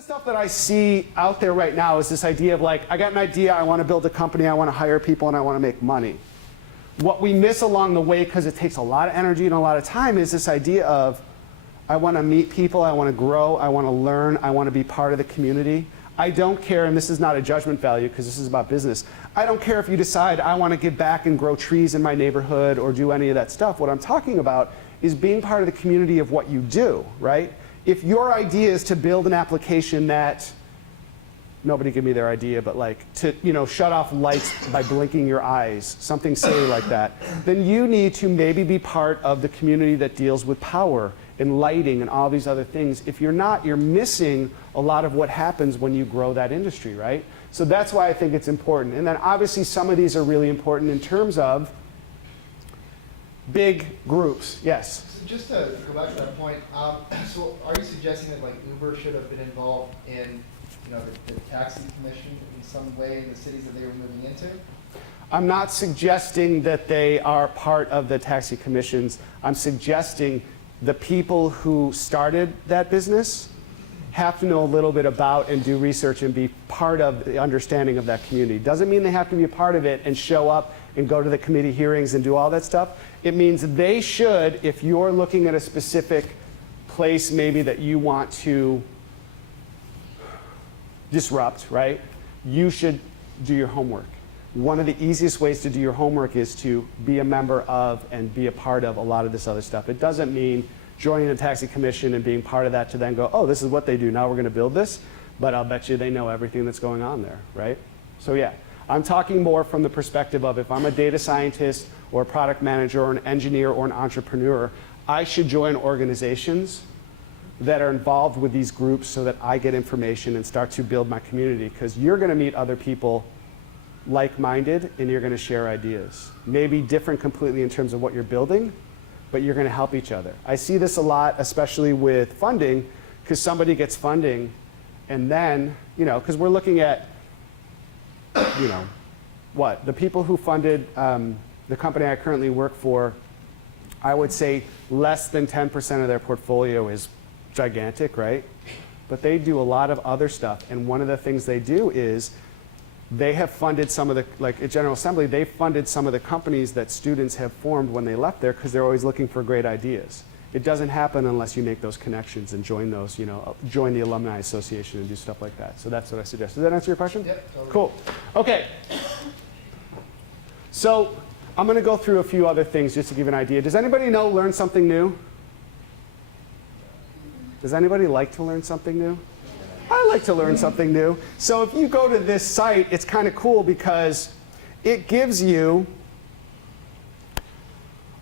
the stuff that I see out there right now is this idea of like, I got an idea, I want to build a company, I want to hire people, and I want to make money. What we miss along the way, because it takes a lot of energy and a lot of time, is this idea of I want to meet people, I want to grow, I want to learn, I want to be part of the community. I don't care, and this is not a judgment value because this is about business, I don't care if you decide I want to give back and grow trees in my neighborhood or do any of that stuff. What I'm talking about is being part of the community of what you do, right? If your idea is to build an application that, nobody give me their idea, but like to shut off lights by blinking your eyes, something silly like that, then you need to maybe be part of the community that deals with power and lighting and all these other things. If you're not, you're missing a lot of what happens when you grow that industry, right? So that's why I think it's important. And then obviously some of these are really important in terms of big groups. Yes? So just to go back to that point, so are you suggesting that like Uber should have been involved in the taxi commission in some way in the cities that they were moving into? I'm not suggesting that they are part of the taxi commissions. I'm suggesting the people who started that business have to know a little bit about and do research and be part of the understanding of that community. Doesn't mean they have to be a part of it and show up and go to the committee hearings and do all that stuff. It means they should, if you're looking at a specific place maybe that you want to disrupt, right? You should do your homework. One of the easiest ways to do your homework is to be a member of and be a part of a lot of this other stuff. It doesn't mean joining the taxi commission and being part of that to then go, oh, this is what they do, now we're going to build this, but I'll bet you they know everything that's going on there, right? So yeah, I'm talking more from the perspective of if I'm a data scientist or a product manager or an engineer or an entrepreneur, I should join organizations that are involved with these groups so that I get information and start to build my community, because you're going to meet other people like-minded and you're going to share ideas. Maybe different completely in terms of what you're building, but you're going to help each other. I see this a lot, especially with funding, because somebody gets funding and then, because we're looking at, the people who funded the company I currently work for, I would say less than 10% of their portfolio is gigantic, right? But they do a lot of other stuff, and one of the things they do is they have funded some of the, like at General Assembly, they funded some of the companies that students have formed when they left there because they're always looking for great ideas. It doesn't happen unless you make those connections and join those, join the Alumni Association and do stuff like that. So that's what I suggest. Does that answer your question? Yep, totally. Cool. Okay. So I'm going to go through a few other things just to give you an idea. Does anybody know learn something new? Does anybody like to learn something new? I like to learn something new. So if you go to this site, it's kind of cool because it gives you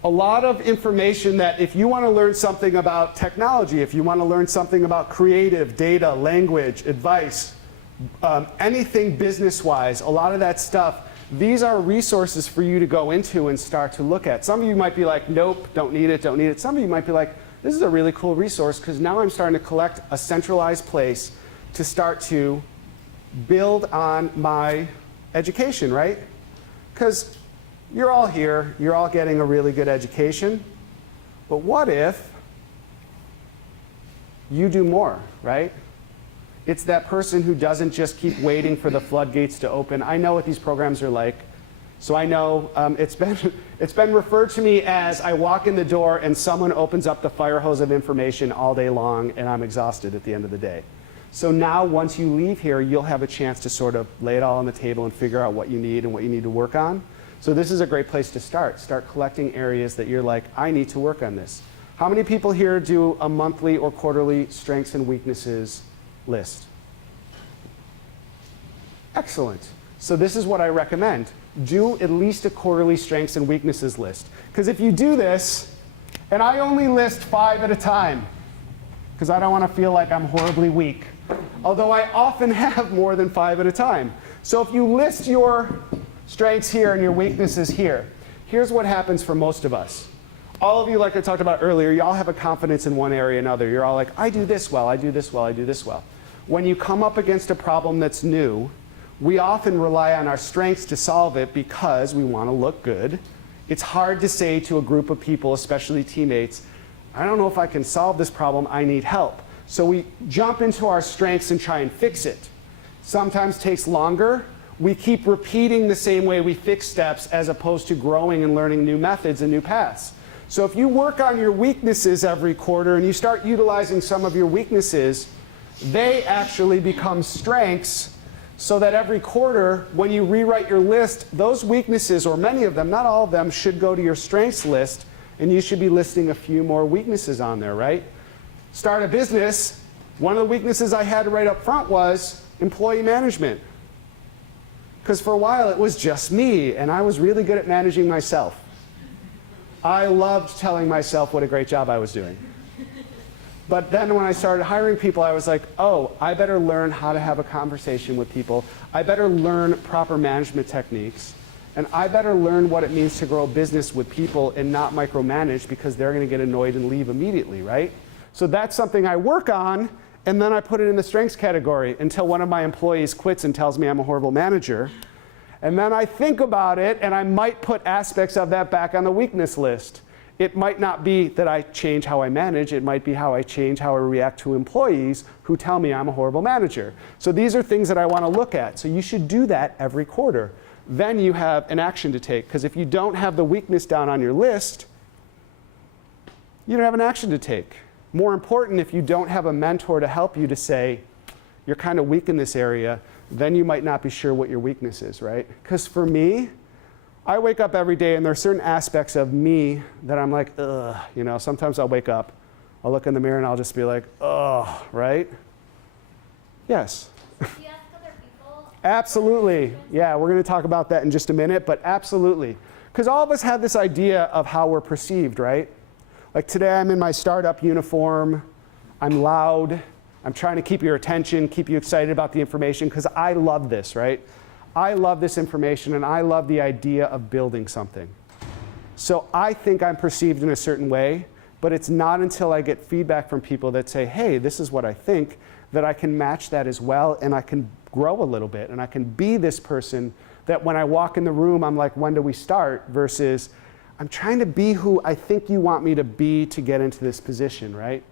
a lot of information that if you want to learn something about technology, if you want to learn something about creative, data, language, advice, anything business-wise, a lot of that stuff, these are resources for you to go into and start to look at. Some of you might be like, nope, don't need it, don't need it. Some of you might be like, this is a really cool resource because now I'm starting to collect a centralized place to start to build on my education, right? Because you're all here, you're all getting a really good education, but what if you do more, right? It's that person who doesn't just keep waiting for the floodgates to open. I know what these programs are like. So I know it's been referred to me as I walk in the door and someone opens up the fire hose of information all day long and I'm exhausted at the end of the day. So now once you leave here, you'll have a chance to sort of lay it all on the table and figure out what you need and what you need to work on. So this is a great place to start. Start collecting areas that you're like, I need to work on this. How many people here do a monthly or quarterly strengths and weaknesses list? Excellent. So this is what I recommend. Do at least a quarterly strengths and weaknesses list. Because if you do this, and I only list 5 at a time, because I don't want to feel like I'm horribly weak, although I often have more than 5 at a time. So if you list your strengths here and your weaknesses here, here's what happens for most of us. All of you, like I talked about earlier, you all have a confidence in one area or another. You're all like, I do this well, I do this well, I do this well. When you come up against a problem that's new, we often rely on our strengths to solve it because we want to look good. It's hard to say to a group of people, especially teammates, I don't know if I can solve this problem, I need help. So we jump into our strengths and try and fix it. Sometimes takes longer. We keep repeating the same way we fix steps as opposed to growing and learning new methods and new paths. So if you work on your weaknesses every quarter and you start utilizing some of your weaknesses, they actually become strengths, so that every quarter, when you rewrite your list, those weaknesses, or many of them, not all of them, should go to your strengths list, and you should be listing a few more weaknesses on there, right? Start a business, one of the weaknesses I had right up front was employee management. Because for a while it was just me, and I was really good at managing myself. I loved telling myself what a great job I was doing. But then when I started hiring people, I was like, oh, I better learn how to have a conversation with people. I better learn proper management techniques. And I better learn what it means to grow a business with people and not micromanage, because they're going to get annoyed and leave immediately, right? So that's something I work on, and then I put it in the strengths category until one of my employees quits and tells me I'm a horrible manager. And then I think about it, and I might put aspects of that back on the weakness list. It might not be that I change how I manage. It might be how I change how I react to employees who tell me I'm a horrible manager. So these are things that I want to look at. So you should do that every quarter. Then you have an action to take. Because if you don't have the weakness down on your list, you don't have an action to take. More important, if you don't have a mentor to help you to say, you're kind of weak in this area, then you might not be sure what your weakness is, right? Because for me, I wake up every day and there are certain aspects of me that I'm like, ugh, you know, sometimes I'll wake up, I'll look in the mirror and I'll just be like, ugh, right? Yes. Do you ask other people? Absolutely. Yeah, we're going to talk about that in just a minute, but absolutely. Because all of us have this idea of how we're perceived, right? Like today I'm in my startup uniform, I'm loud, I'm trying to keep your attention, keep you excited about the information, because I love this, right? I love this information and I love the idea of building something. So I think I'm perceived in a certain way, but it's not until I get feedback from people that say, hey, this is what I think, that I can match that as well, and I can grow a little bit, and I can be this person that when I walk in the room, I'm like, when do we start? Versus, I'm trying to be who I think you want me to be to get into this position, right?